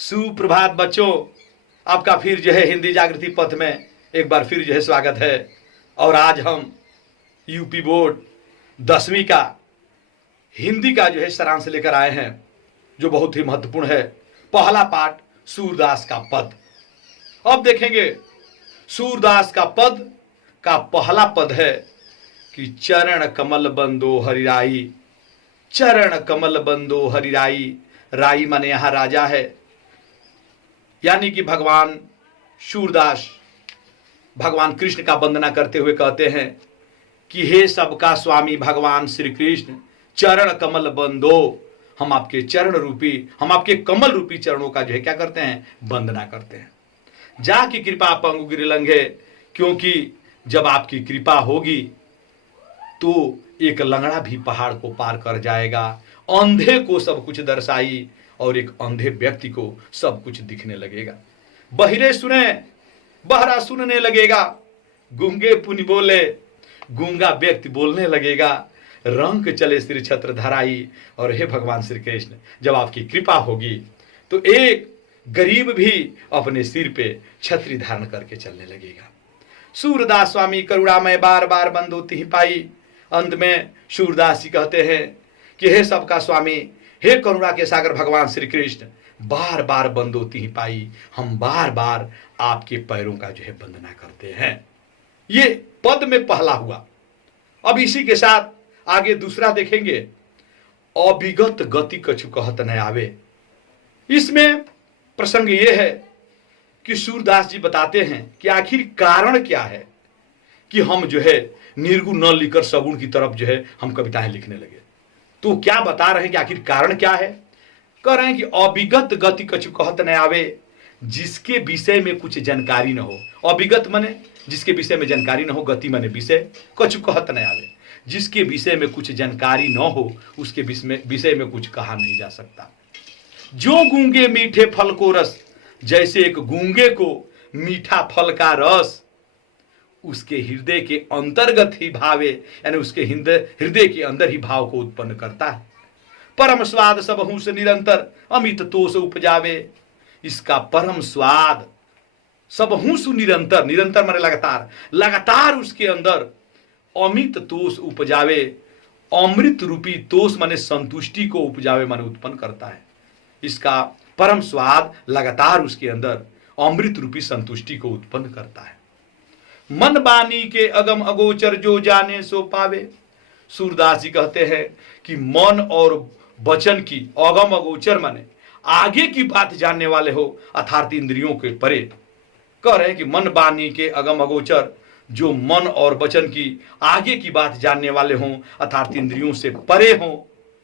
सुप्रभात बच्चों, आपका फिर जो है हिंदी जागृति पथ में एक बार फिर जो है स्वागत है। और आज हम यूपी बोर्ड 10वीं का हिंदी का जो है सारांश लेकर आए हैं, जो बहुत ही महत्वपूर्ण है। पहला पाठ सूरदास का पद। अब देखेंगे सूरदास का पद का पहला पद है कि चरण कमल बंदो हरिराई। चरण कमल बंदो हरिराई, राई माने यहां राजा है, यानी कि भगवान सूरदास भगवान कृष्ण का वंदना करते हुए कहते हैं कि हे सबका स्वामी भगवान श्री कृष्ण, चरण कमल बंदो, हम आपके चरण रूपी, हम आपके कमल रूपी चरणों का जो है क्या करते हैं, वंदना करते हैं। जाकी कृपा पंगु गिर लंघे, क्योंकि जब आपकी कृपा होगी तो एक लंगड़ा भी पहाड़ को पार कर जाएगा, अंधे को सब कुछ दर्शाई और एक अंधे व्यक्ति को सब कुछ दिखने लगेगा। बहिरे सुने, बहरा सुनने लगेगा, गूंगे पुनि बोले, गूंगा व्यक्ति बोलने लगेगा। रंग चले श्री छत्र धराई, और हे भगवान श्री कृष्ण, जब आपकी कृपा होगी तो एक गरीब भी अपने सिर पे छतरी धारण करके चलने लगेगा। सूरदास स्वामी करुणामय बार बार बंदो तिहि पाई। अंत में सूरदास जी कहते हैं कि हे सबका स्वामी, हे करुणा के सागर भगवान श्री कृष्ण, बार बार बंदो तिहि पाई, हम बार बार आपके पैरों का जो है वंदना करते हैं। ये पद में पहला हुआ। अब इसी के साथ आगे दूसरा देखेंगे, अभिगत गति कछु कहत न आवे। इसमें प्रसंग ये है कि सूरदास जी बताते हैं कि आखिर कारण क्या है कि हम जो है निर्गुण न लिखकर सगुण की तरफ जो है हम कविताएं लिखने लगे। तो क्या बता रहे हैं कि आखिर कारण क्या है? कह रहे हैं कि अभिगत गति कछु कहत न आवे, जिसके विषय में कुछ जानकारी न हो। अभिगत माने जिसके विषय में जानकारी न हो, गति माने विषय, कछु कहत न आवे, जिसके विषय में कुछ जानकारी न हो उसके विषय में कुछ कहा नहीं जा सकता। जो गूंगे मीठे फल को रस, जैसे एक गूंगे को मीठा फल का रस उसके हृदय के अंतर्गत ही भावे, यानी उसके हृदय के अंदर ही भाव को उत्पन्न करता है। परम स्वाद सबहु से निरंतर, अमित तोष उपजावे। इसका परम स्वाद सबहु से निरंतर, निरंतर माने लगातार, लगातार उसके अंदर अमित तोष उपजावे। अमृत रूपी तोष माने संतुष्टि को उपजावे, माने उत्पन्न करता है। इसका परम स्वाद लगातार उसके अंदर अमृत रूपी संतुष्टि को उत्पन्न करता है। मन बानी के अगम अगोचर, जो जाने सो पावे। सूरदास जी कहते हैं कि मन और वचन की अगम अगोचर माने आगे की बात जानने वाले हो, अर्थात इंद्रियों के परे। कह रहे हैं कि मन बानी के अगम अगोचर, जो मन और वचन की आगे की बात जानने वाले हों, अर्थात इंद्रियों से परे हों,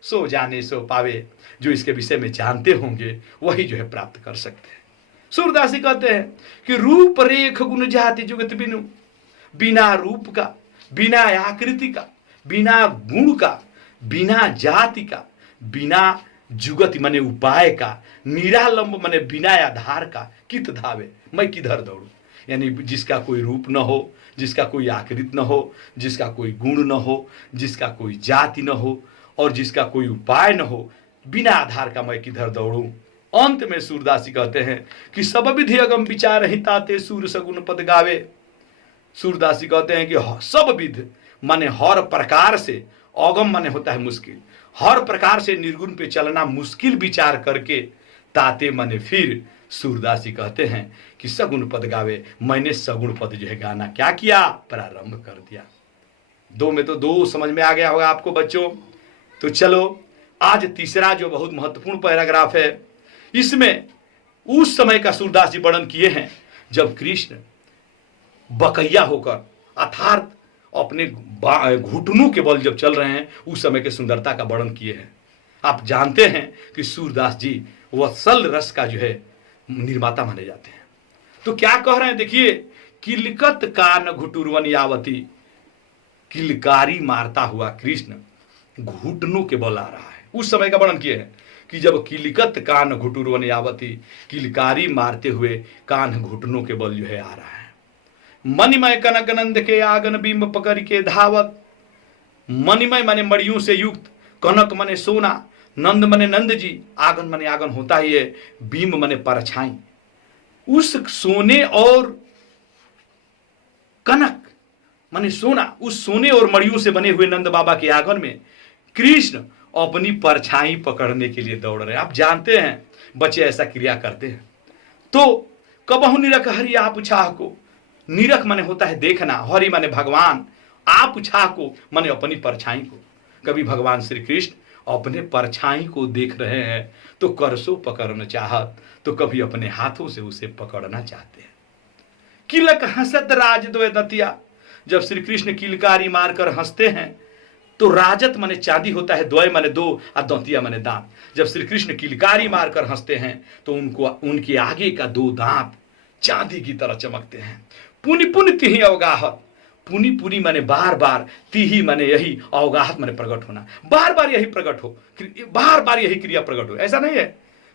सो जाने सो पावे। जो इसके विषय में जानते होंगे वही जो है प्राप्त कर सकते हैं। सूरदास जी कहते हैं कि रूप रेख गुण जाति जुगत बिनु, बिना रूप का, बिना आकृति का, बिना गुण का, बिना जाति का, बिना जुगति माने उपाय का, निरालंब माने बिना आधार का, कित धावे, मैं किधर दौड़ू। यानी जिसका कोई रूप न हो, जिसका कोई आकृति न हो, जिसका कोई गुण न हो, जिसका कोई जाति न हो और जिसका कोई उपाय न हो, बिना आधार का मैं किधर दौड़ू। अंत में सूरदास जी कहते हैं कि सब विधि अगम विचार हिताते सूर सगुन पद गावे। सूरदास जी कहते हैं कि सब विधि माने हर प्रकार से, अगम माने होता है मुश्किल, हर प्रकार से निर्गुण पे चलना मुश्किल विचार करके ताते माने फिर सूरदास जी कहते हैं कि सगुण पद गावे। मैंने सगुण पद जो है गाना क्या किया, प्रारंभ कर दिया। दो में तो दो समझ में आ गया होगा आपको बच्चों। तो चलो आज तीसरा जो बहुत महत्वपूर्ण पैराग्राफ है, इसमें उस समय का सूरदास जी वर्णन किए हैं जब कृष्ण बकैया होकर अर्थात अपने घुटनों के बल जब चल रहे हैं, उस समय के सुंदरता का वर्णन किए हैं। आप जानते हैं कि सूरदास जी वत्सल रस का जो है निर्माता माने जाते हैं। तो क्या कह रहे हैं देखिए, किलकत कान घुटुरवन यावती, किलकारी मारता हुआ कृष्ण घुटनों के बल आ रहा है। उस समय का वर्णन किए हैं कि जब किलकत कान घुटुरवन यावती, किलकारी मारते हुए कान घुटनों के बल जो है आ रहा है। मणिमय कनक नंद के आगन बिंब पकड़ के धावत। मणिमय माने मणियों से युक्त, कनक माने सोना, नंद मने नंद जी, आगन मने आगन होता ही है, बीम मने परछाई। उस सोने और कनक माने सोना, उस सोने और मड़ियों से बने हुए नंद बाबा के आंगन में कृष्ण अपनी परछाई पकड़ने के लिए दौड़ रहे हैं। आप जानते हैं बच्चे ऐसा क्रिया करते हैं। तो कबहु निरख हरि आप छाह को, निरख माने होता है देखना, हरि माने भगवान, आप छाह को माने अपनी परछाई को। कभी भगवान श्री कृष्ण अपने परछाई को देख रहे हैं तो करसो पकड़ना चाहत, तो कभी अपने हाथों से उसे पकड़ना चाहते हैं। किलक हंसत राज द्वय दतिया, जब श्री कृष्ण किलकारी मारकर हंसते हैं तो राजत माने चांदी होता है, द्वय माने दो और दंतिया माने दांत। जब श्री कृष्ण किलकारी मारकर हंसते हैं तो उनको उनके आगे का दो दांत चांदी की तरह चमकते हैं। पुनि पुनि तिहि अवगाहत, पुनि पुनि माने बार बार, तिहि माने यही, अवगाहत माने प्रकट होना, बार बार यही प्रकट हो, बार बार यही क्रिया प्रकट हो। ऐसा नहीं है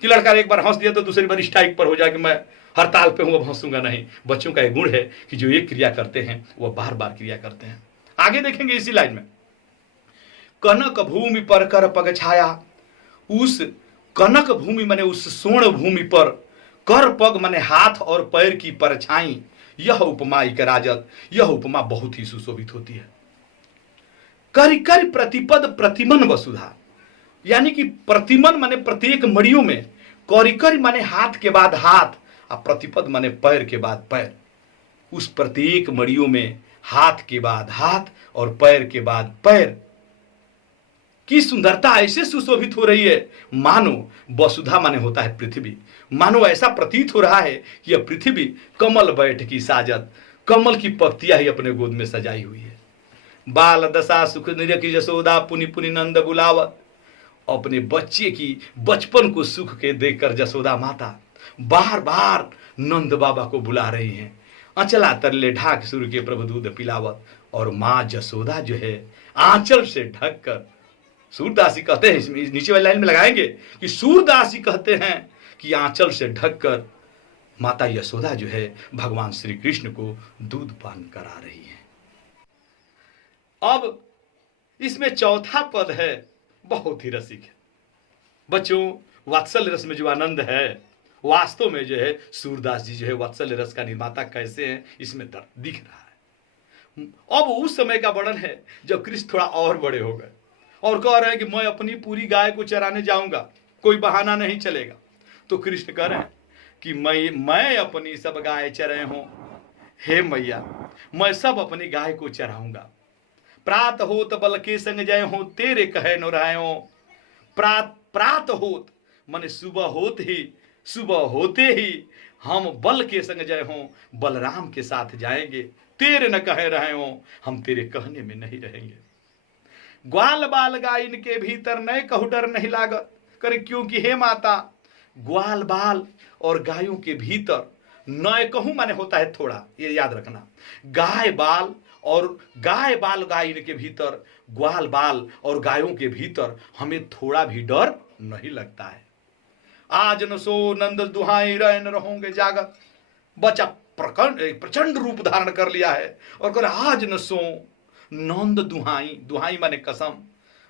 कि लड़का एक बार हंस दिया तो दूसरी बार स्ट्राइक पर हो जाए कि मैं हड़ताल पे हूं अब हंसूंगा। नहीं, बच्चों का एक गुण है कि जो एक क्रिया करते हैं वह बार बार क्रिया करते हैं। आगे देखेंगे इसी लाइन में, कनक भूमि पर कर पग छाया, उस कनक भूमि माने उस स्वर्ण भूमि पर, कर पग माने हाथ और पैर की परछाई, यह उपमा एक राजत, यह उपमा बहुत ही सुशोभित होती है। करि करि प्रतिपद प्रतिमन वसुधा, यानी कि प्रतिमन माने प्रत्येक मड़ियों में, कौरिकर माने हाथ के बाद हाथ, और प्रतिपद माने पैर के बाद पैर। उस प्रत्येक मड़ियों में हाथ के बाद हाथ और पैर के बाद पैर की सुंदरता ऐसे सुशोभित हो रही है मानो वसुधा माने होता है पृथ्वी, मानो ऐसा प्रतीत हो रहा है कि यह पृथ्वी कमल बैठ की साजत, कमल की पत्तियां ही अपने गोद में सजाई हुई है। बाल दशा सुख निरखी जसोदा पुनि पुनि नंद बुलावत, अपने बच्चे की बचपन को सुख के देखकर जसोदा माता बार बार नंद बाबा को बुला रही हैं। अचला तरले ढाक सूर्य के प्रभु दूध पिलावत, और माँ जसोदा जो है आंचल से ढककर, सूरदासी कहते हैं, इसमें नीचे वाली लाइन में लगाएंगे कि सूरदासी कहते हैं कि आंचल से ढककर माता यशोदा जो है भगवान श्री कृष्ण को दूध पान करा रही है। अब इसमें चौथा पद है, बहुत ही रसिक है बच्चों। वात्सल्य रस में जो आनंद है, वास्तव में जो है सूरदास जी जो है वात्सल्य रस का निर्माता कैसे हैं इसमें दिख रहा है। अब उस समय का वर्णन है जब कृष्ण थोड़ा और बड़े हो गए और कह रहे हैं कि मैं अपनी पूरी गाय को चराने जाऊंगा, कोई बहाना नहीं चलेगा। तो कृष्ण कह रहे हैं कि मैं अपनी सब गाय चराए हूं, हे मैया मैं सब अपनी गाय को चराऊंगा। प्रात होत बल के संग जय हो, तेरे कहे न रायो। प्रात होत माने सुबह होते ही हम बल के संग जय हो, बलराम के साथ जाएंगे। तेरे न कहे रहे हो, हम तेरे कहने में नहीं रहेंगे। ग्वाल बाल गाय इनके भीतर नए कहू डर नहीं लागत करे, क्योंकि हे माता ग्वाल बाल और गायों के भीतर, नए कहू माने होता है थोड़ा, ये याद रखना। गाय बाल गाय इनके भीतर, ग्वाल बाल और गायों के भीतर हमें थोड़ा भी डर नहीं लगता है। आज न सो नंद दुहाई रहन रहोगे जागत, बच्चा प्रचंड रूप धारण कर लिया है और कह रहा आज न सो नंद दुहाई माने कसम।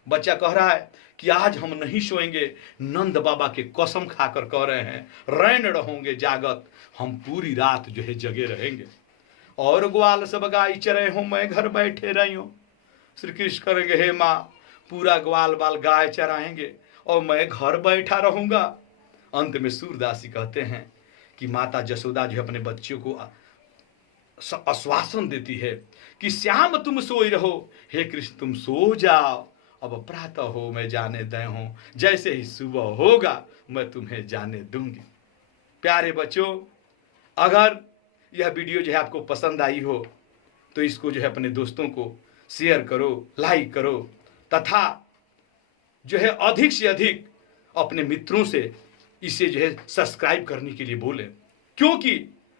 बच्चा कह रहा है कि आज हम नहीं सोएंगे, नंद बाबा के कसम खाकर कह रहे हैं रैन रहोगे जागत, हम पूरी रात जो है जगे रहेंगे। और ग्वाल सब गाय चरे हूं, मैं घर बैठे रही हूं। श्री कृष्ण करेंगे हे माँ पूरा ग्वाल बाल गाय चराएंगे और मैं घर बैठा रहूंगा। अंत में सूरदासी कहते हैं कि माता जसोदा जो अपने बच्चों को आश्वासन देती है कि श्याम तुम सोई रहो, हे कृष्ण तुम सो जाओ, अब प्रातः हो मैं जाने दे हूं, जैसे ही सुबह होगा मैं तुम्हें जाने दूंगी। प्यारे बच्चों, अगर यह वीडियो जो है आपको पसंद आई हो तो इसको जो है अपने दोस्तों को शेयर करो, लाइक करो, तथा जो है अधिक से अधिक अपने मित्रों से इसे जो है सब्सक्राइब करने के लिए बोले, क्योंकि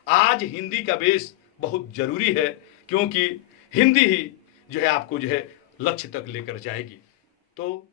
आज हिंदी का बेस बहुत जरूरी है, क्योंकि हिंदी ही जो है आपको जो है लक्ष्य तक लेकर जाएगी। तो